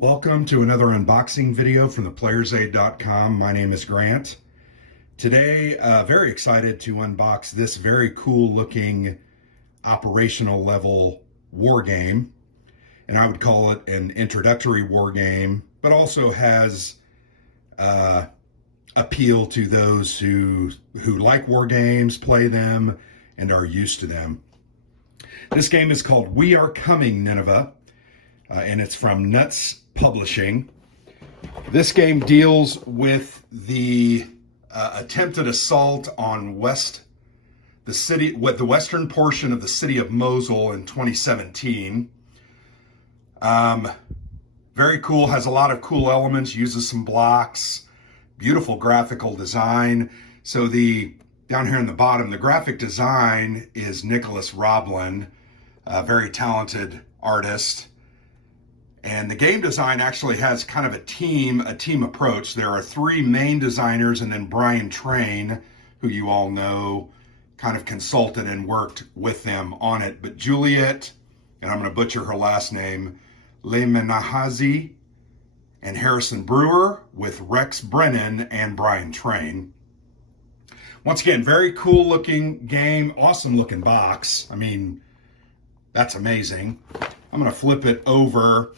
Welcome to another unboxing video from theplayersaid.com. My name is Grant. Today, very excited to unbox this very cool looking operational level war game. And I would call it an introductory war game, but also has appeal to those who like war games, play them, and are used to them. This game is called We Are Coming, Nineveh, and it's from Nuts Publishing. This game deals with the attempted assault on the western portion of the city of Mosul in 2017. Very cool, has a lot of cool elements, uses some blocks, beautiful graphical design. So down here in the bottom, the graphic design is Nicholas Roblin, a very talented artist. And the game design actually has kind of a team approach. There are three main designers, and then Brian Train, who you all know, kind of consulted and worked with them on it. But Juliet, and I'm going to butcher her last name, Lemenahazi, and Harrison Brewer with Rex Brennan and Brian Train. Once again, very cool looking game, awesome looking box. I mean, that's amazing. I'm going to flip it over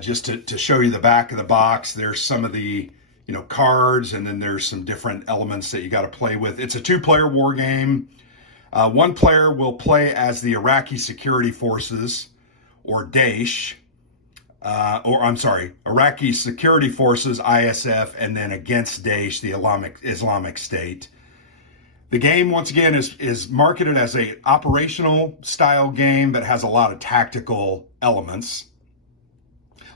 just to show you the back of the box. There's some of the cards, and then there's some different elements that you got to play with. It's a two-player war game. One player will play as the Iraqi Security Forces, or Daesh, Iraqi Security Forces, ISF, and then against Daesh, the Islamic State. The game, once again, is marketed as a operational style game, but has a lot of tactical elements.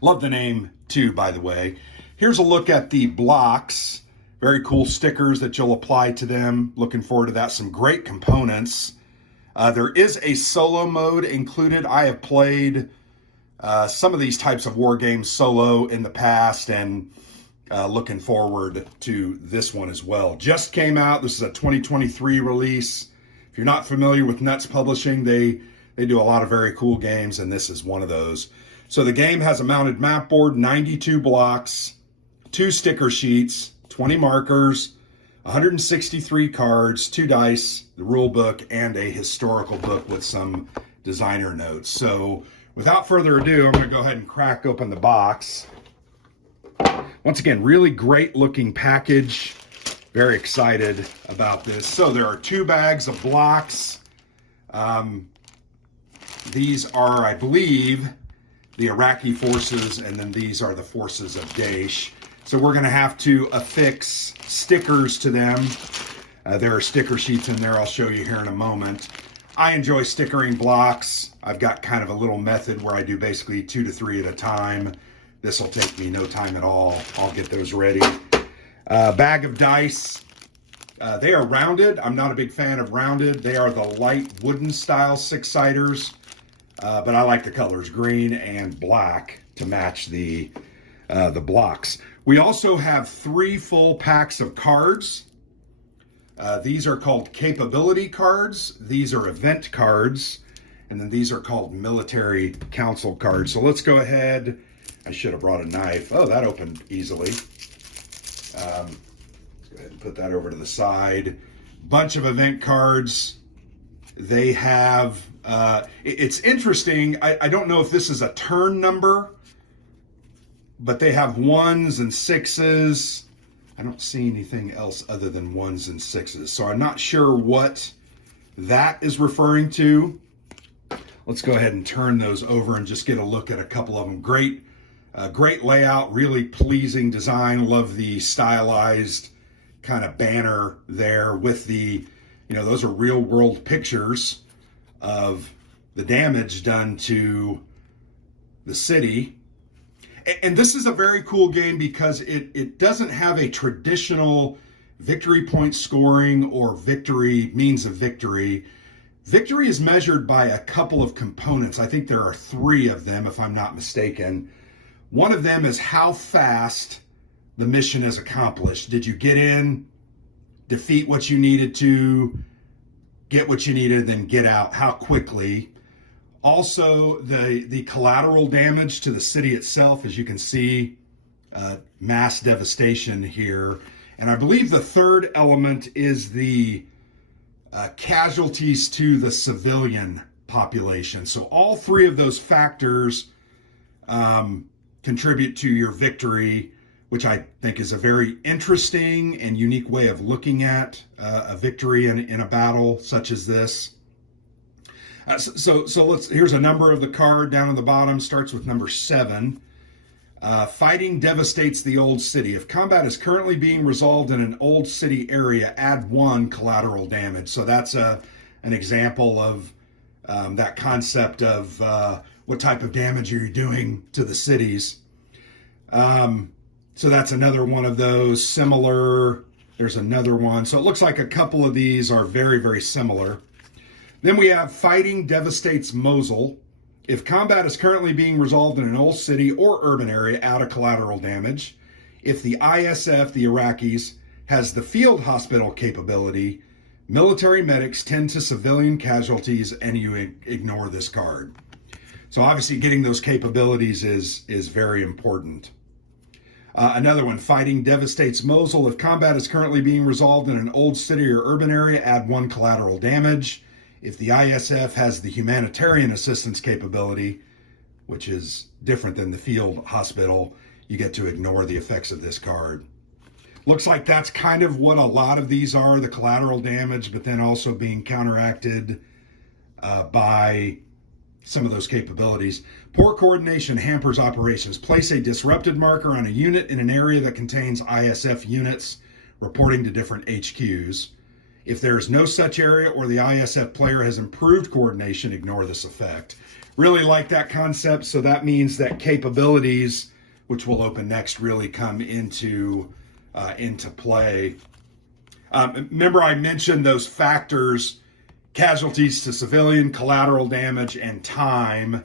Love the name too, by the way. Here's a look at the blocks. Very cool stickers that you'll apply to them. Looking forward to that. Some great components. There is a solo mode included. I have played some of these types of war games solo in the past, and looking forward to this one as well. Just came out. This is a 2023 release. If you're not familiar with Nuts Publishing, they do a lot of very cool games, and this is one of those. So the game has a mounted map board, 92 blocks, 2 sticker sheets, 20 markers, 163 cards, 2 dice, the rule book, and a historical book with some designer notes. So without further ado, I'm going to go ahead and crack open the box. Once again, really great looking package. Very excited about this. So there are 2 bags of blocks. These are, I believe, the Iraqi forces, and then these are the forces of Daesh. So we're going to have to affix stickers to them. There are sticker sheets in there. I'll show you here in a moment. I enjoy stickering blocks. I've got kind of a little method where I do basically 2 to 3 at a time. This will take me no time at all. I'll get those ready. Bag of dice. They are rounded. I'm not a big fan of rounded. They are the light wooden style 6-siders, but I like the colors green and black to match the blocks. We also have 3 full packs of cards. These are called capability cards. These are event cards. And then these are called military council cards. So let's go ahead. I should have brought a knife. Oh, that opened easily. Let's go ahead and put that over to the side. Bunch of event cards. They have, it's interesting. I don't know if this is a turn number, but they have 1s and 6s. I don't see anything else other than 1s and 6s. So I'm not sure what that is referring to. Let's go ahead and turn those over and just get a look at a couple of them. Great layout, really pleasing design. Love the stylized kind of banner there with the, those are real world pictures of the damage done to the city. And this is a very cool game because it doesn't have a traditional victory point scoring or means of victory. Victory is measured by a couple of components. I think there are 3 of them, if I'm not mistaken. One of them is how fast the mission is accomplished. Did you get in, defeat what you needed to, get what you needed, then get out? How quickly? Also, the collateral damage to the city itself, as you can see, mass devastation here. And I believe the third element is the casualties to the civilian population. So all three of those factors contribute to your victory, which I think is a very interesting and unique way of looking at a victory in a battle such as this. So here's a number of the card down on the bottom, starts with number 7. Fighting devastates the old city. If combat is currently being resolved in an old city area, add 1 collateral damage. So that's an example of that concept of what type of damage are you doing to the cities. So that's another one of those similar. There's another one. So it looks like a couple of these are very, very similar. Then we have fighting devastates Mosul. If combat is currently being resolved in an old city or urban area, add a collateral damage. If the ISF, the Iraqis, has the field hospital capability, military medics tend to civilian casualties, and you ignore this card. So obviously getting those capabilities is very important. Another one, fighting devastates Mosul. If combat is currently being resolved in an old city or urban area, add 1 collateral damage. If the ISF has the humanitarian assistance capability, which is different than the field hospital, you get to ignore the effects of this card. Looks like that's kind of what a lot of these are, the collateral damage, but then also being counteracted by some of those capabilities. Poor coordination hampers operations. Place a disrupted marker on a unit in an area that contains ISF units reporting to different HQs. If there is no such area or the ISF player has improved coordination, ignore this effect. Really like that concept. So that means that capabilities, which we'll open next, really come into play. Remember I mentioned those factors, casualties to civilian, collateral damage, and time.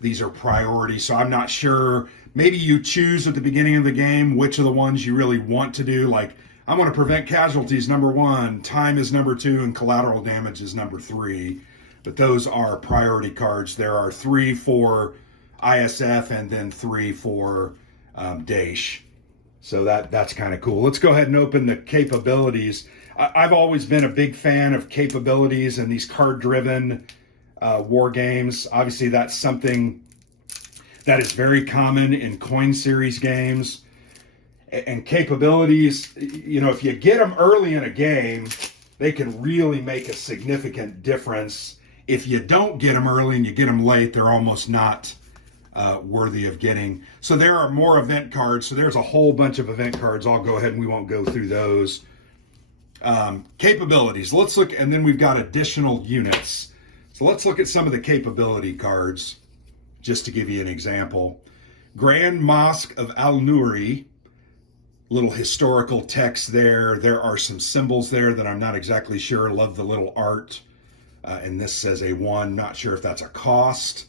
These are priorities. So I'm not sure. Maybe you choose at the beginning of the game which of the ones you really want to do. Like, I want to prevent casualties, number 1, time is number 2, and collateral damage is number 3. But those are priority cards. There are 3 for ISF and then 3 for Daesh. So that's kind of cool. Let's go ahead and open the capabilities. I've always been a big fan of capabilities and these card-driven war games. Obviously, that's something that is very common in coin series games. And capabilities, you know, if you get them early in a game, they can really make a significant difference. If you don't get them early and you get them late, they're almost not worthy of getting. So there are more event cards. So there's a whole bunch of event cards. I'll go ahead and we won't go through those. Capabilities. Let's look, and then we've got additional units. So let's look at some of the capability cards, just to give you an example. Grand Mosque of Al-Nuri. Little historical text there. There are some symbols there that I'm not exactly sure. Love the little art. And this says a 1. Not sure if that's a cost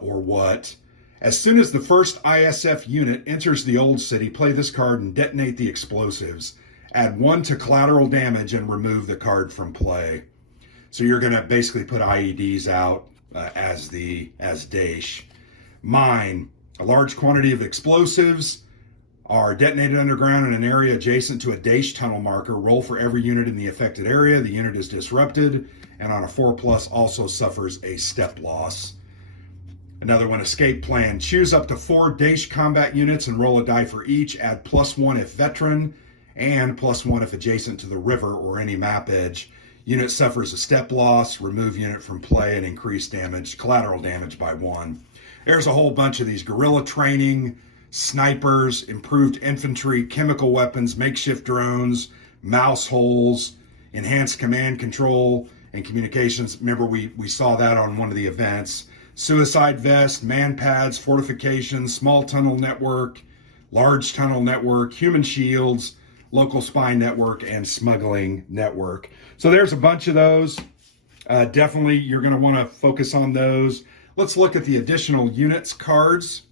or what. As soon as the first ISF unit enters the old city, play this card and detonate the explosives. Add 1 to collateral damage and remove the card from play. So you're going to basically put IEDs out as Daesh. Mine. A large quantity of explosives are detonated underground in an area adjacent to a Daesh tunnel marker. Roll for every unit in the affected area. The unit is disrupted, and on a 4+ also suffers a step loss. Another one, escape plan. Choose up to 4 Daesh combat units and roll a die for each. Add +1 if veteran, and +1 if adjacent to the river or any map edge. Unit suffers a step loss, remove unit from play, and increase damage, collateral damage by 1. There's a whole bunch of these. Guerrilla training, snipers, improved infantry, chemical weapons, makeshift drones, mouse holes, enhanced command control and communications. Remember, we saw that on one of the events. Suicide vest, man pads, fortifications, small tunnel network, large tunnel network, human shields, local spy network, and smuggling network. So there's a bunch of those. Definitely you're going to want to focus on those. Let's look at the additional units cards.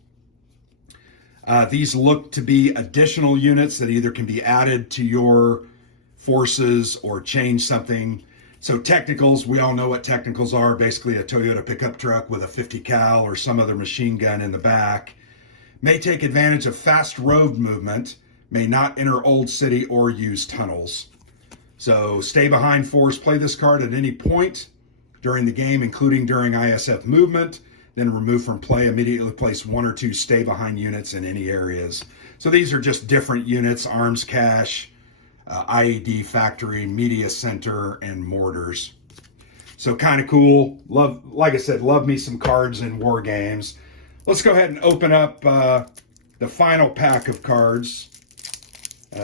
These look to be additional units that either can be added to your forces or change something. So technicals, we all know what technicals are. Basically a Toyota pickup truck with a 50 cal or some other machine gun in the back. May take advantage of fast road movement. May not enter Old City or use tunnels. So stay behind force. Play this card at any point during the game, including during ISF movement. Then remove from play. Immediately place 1 or 2 stay behind units in any areas. So these are just different units: arms cache, IED factory, media center, and mortars. So kind of cool. Like I said, love me some cards in war games. Let's go ahead and open up the final pack of cards.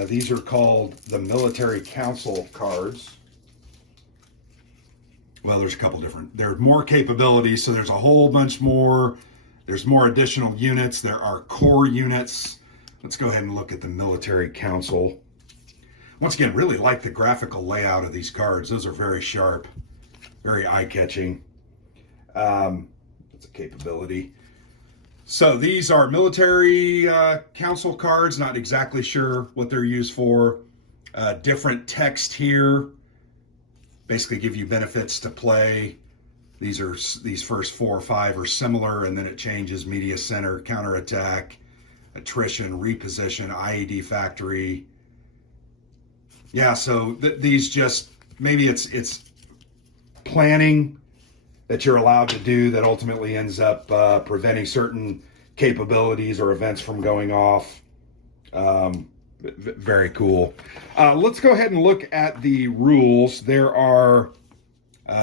These are called the Military Council cards. Well, there's a couple different. There are more capabilities, so there's a whole bunch more. There's more additional units. There are core units. Let's go ahead and look at the Military Council. Once again, really like the graphical layout of these cards. Those are very sharp, very eye-catching. It's a capability. So these are Military Council cards. Not exactly sure what they're used for. Different text here. Basically give you benefits to play. These first 4 or 5 are similar, and then it changes: media center, counterattack, attrition, reposition, IED factory. Yeah, so these just, maybe it's planning that you're allowed to do that ultimately ends up preventing certain capabilities or events from going off. Very cool. Let's go ahead and look at the rules. There are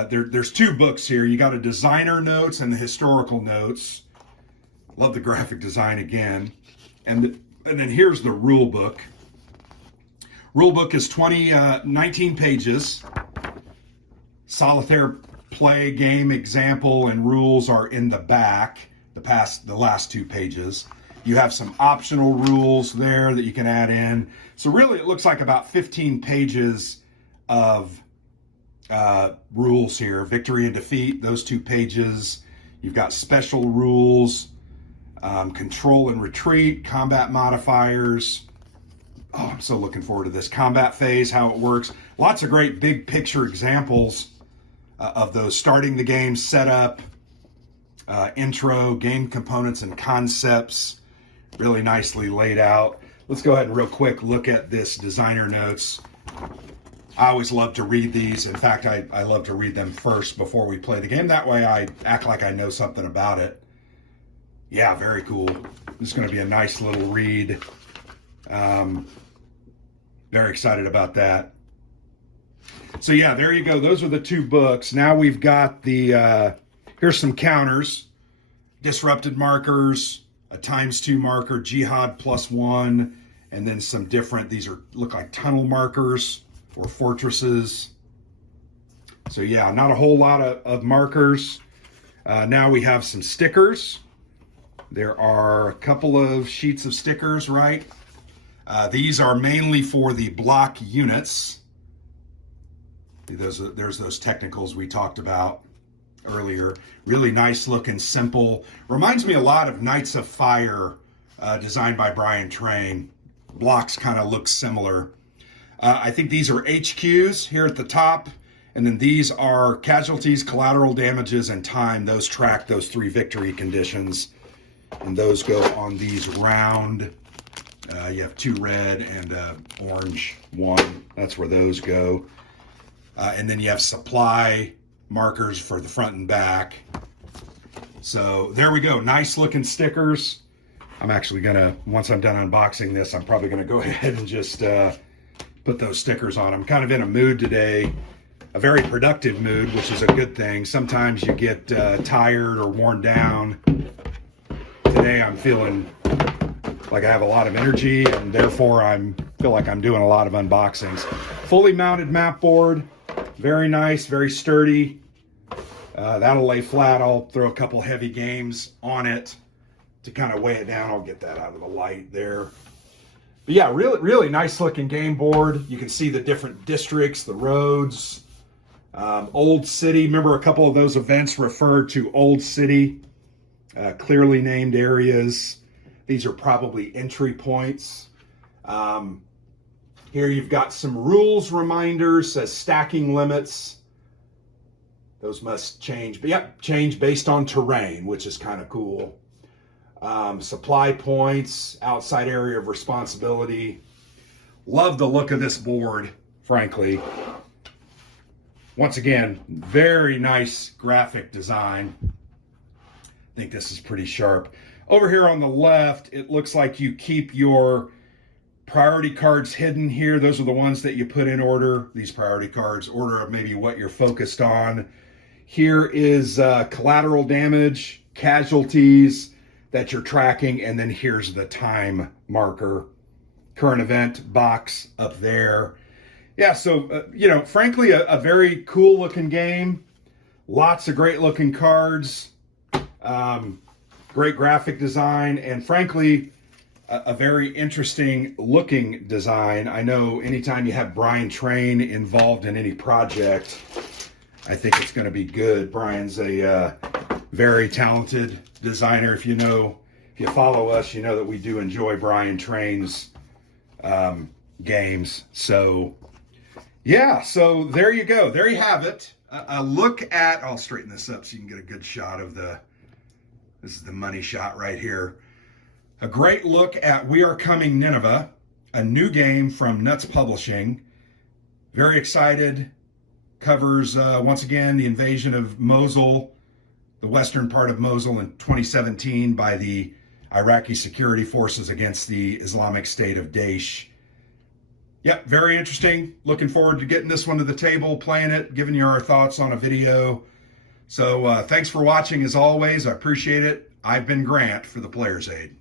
there's 2 books here. You got a designer notes and the historical notes. Love the graphic design again. And then here's the rule book. Rule book is 19 pages. Solitaire play, game, example, and rules are in the back, the last 2 pages. You have some optional rules there that you can add in. So really it looks like about 15 pages of rules here. Victory and defeat, those 2 pages. You've got special rules, control and retreat, combat modifiers. Oh, I'm so looking forward to this. Combat phase, how it works. Lots of great big picture examples of those. Starting the game, setup, intro, game components and concepts. Really nicely laid out. Let's go ahead and real quick look at this designer notes. I always love to read these. In fact, I love to read them first before we play the game. That way I act like I know something about it. Yeah, very cool. This is going to be a nice little read. Very excited about that. So yeah, there you go. Those are the 2 books. Now we've got the, here's some counters. Disrupted markers, a ×2 marker, jihad +1, and then some different, these look like tunnel markers or fortresses. So yeah, not a whole lot of markers. Now we have some stickers. There are a couple of sheets of stickers, right? These are mainly for the block units. There's those technicals we talked about earlier. Really nice looking, simple. Reminds me a lot of Knights of Fire, designed by Brian Train. Blocks kind of look similar. I think these are HQs here at the top. And then these are casualties, collateral damages, and time. Those track those 3 victory conditions. And those go on these round. You have 2 red and orange 1. That's where those go. And then you have supply markers for the front and back. So there we go. Nice looking stickers. I'm actually gonna, once I'm done unboxing this, I'm probably gonna go ahead and just put those stickers on. I'm kind of in a mood today, a very productive mood, which is a good thing. Sometimes you get tired or worn down. Today I'm feeling like I have a lot of energy, and therefore feel like I'm doing a lot of unboxings. Fully mounted map board, very nice, very sturdy. That'll lay flat. I'll throw a couple heavy games on it to kind of weigh it down. I'll get that out of the light there. But yeah, really, really nice looking game board. You can see the different districts, the roads, Old City. Remember, a couple of those events refer to Old City, clearly named areas. These are probably entry points. Here you've got some rules reminders, says stacking limits, Those must change. But yep, change based on terrain, which is kind of cool. Supply points, outside area of responsibility. Love the look of this board, frankly. Once again, very nice graphic design. I think this is pretty sharp. Over here on the left, it looks like you keep your priority cards hidden here. Those are the ones that you put in order, these priority cards, order of maybe what you're focused on. Here is collateral damage, casualties that you're tracking, and then here's the time marker. Current event box up there. Yeah, so, you know, frankly, a very cool looking game. Lots of great looking cards. Great graphic design, and frankly, a very interesting looking design. I know anytime you have Brian Train involved in any project, I think it's going to be good. Brian's a very talented designer. If you follow us, you know that we do enjoy Brian Train's games. So yeah, so there you go. There you have it. A look at, I'll straighten this up so you can get a good shot of this is the money shot right here. A great look at We Are Coming Nineveh, a new game from Nuts Publishing. Very excited. Covers, once again, the invasion of Mosul, the western part of Mosul in 2017 by the Iraqi security forces against the Islamic State of Daesh. Yep, very interesting. Looking forward to getting this one to the table, playing it, giving you our thoughts on a video. So thanks for watching as always. I appreciate it. I've been Grant for the Player's Aid.